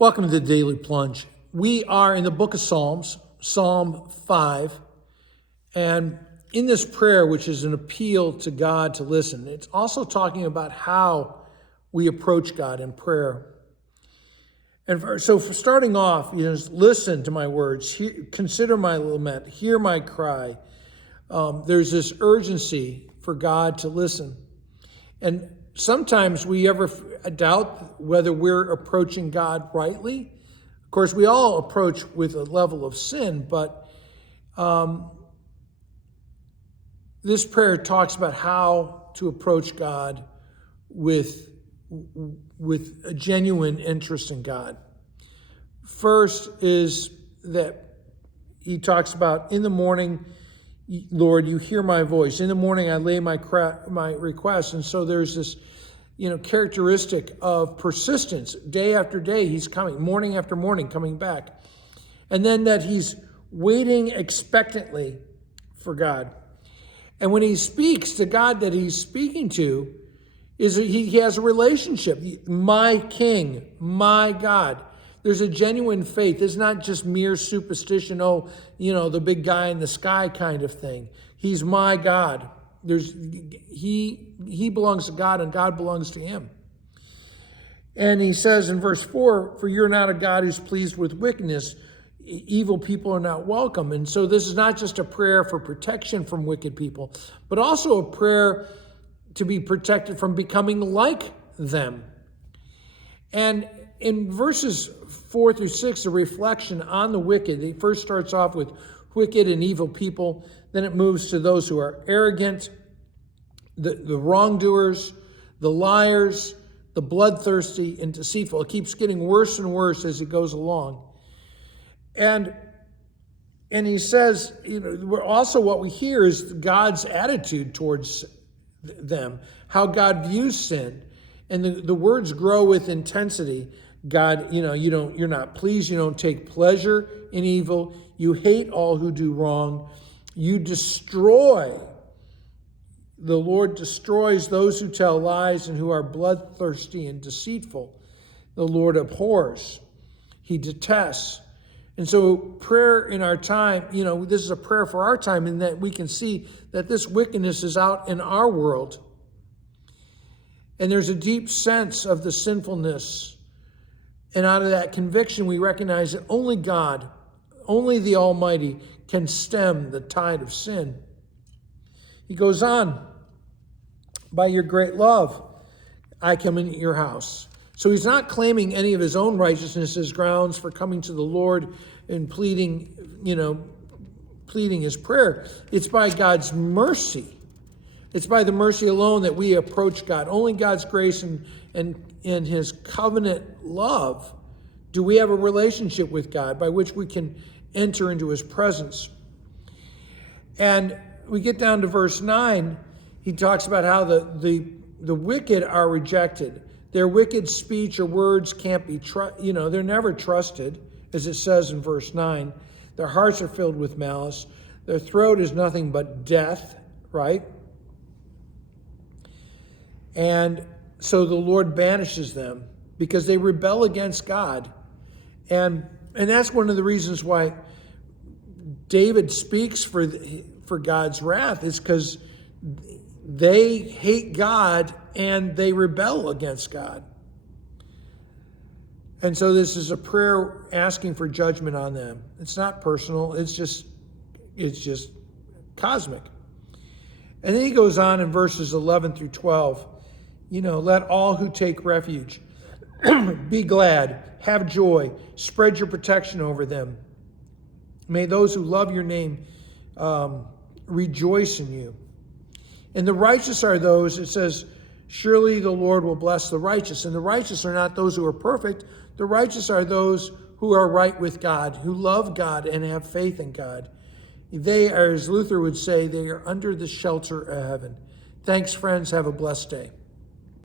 Welcome to the Daily Plunge. We are in the book of Psalms, Psalm 5. And in this prayer, which is an appeal to God to listen, it's also talking about how we approach God in prayer. And so for starting off, listen to my words, consider my lament, hear my cry. There's this urgency for God to listen. And sometimes we ever doubt whether we're approaching God rightly. Of course, we all approach with a level of sin, but this prayer talks about how to approach God with a genuine interest in God. First is that he talks about, in the morning, Lord, you hear my voice. In the morning, I lay my request. And so there's this, characteristic of persistence. Day after day, he's coming. Morning after morning, coming back. And then that he's waiting expectantly for God. And when he speaks, the God that he's speaking to, he has a relationship. My King, my God. There's a genuine faith. It's not just mere superstition, the big guy in the sky kind of thing. He's my God. He belongs to God and God belongs to him. And he says in verse 4, for you're not a God who's pleased with wickedness. Evil people are not welcome. And so this is not just a prayer for protection from wicked people, but also a prayer to be protected from becoming like them. And in verses 4 through 6, a reflection on the wicked. It first starts off with wicked and evil people. Then it moves to those who are arrogant, the wrongdoers, the liars, the bloodthirsty and deceitful. It keeps getting worse and worse as it goes along. And he says, also what we hear is God's attitude towards them, how God views sin. And the words grow with intensity. God, you're not pleased. You don't take pleasure in evil. You hate all who do wrong. You destroy. The Lord destroys those who tell lies and who are bloodthirsty and deceitful. The Lord abhors. He detests. And so prayer in our time, this is a prayer for our time in that we can see that this wickedness is out in our world. And there's a deep sense of the sinfulness. And out of that conviction, we recognize that only God, only the Almighty, can stem the tide of sin. He goes on, by your great love, I come into your house. So he's not claiming any of his own righteousness as grounds for coming to the Lord and pleading his prayer. It's by God's mercy. It's by the mercy alone that we approach God. Only God's grace and his covenant love do we have a relationship with God by which we can enter into his presence. And we get down to verse 9. He talks about how the wicked are rejected. Their wicked speech or words can't be they're never trusted, as it says in verse 9. Their hearts are filled with malice. Their throat is nothing but death, right? And so the Lord banishes them because they rebel against God. And that's one of the reasons why David speaks for God's wrath, is because they hate God and they rebel against God. And so this is a prayer asking for judgment on them. It's not personal. It's just cosmic. And then he goes on in verses 11 through 12. Let all who take refuge be glad, have joy, spread your protection over them. May those who love your name rejoice in you. And the righteous are those, it says, surely the Lord will bless the righteous. And the righteous are not those who are perfect. The righteous are those who are right with God, who love God and have faith in God. They are, as Luther would say, they are under the shelter of heaven. Thanks, friends. Have a blessed day.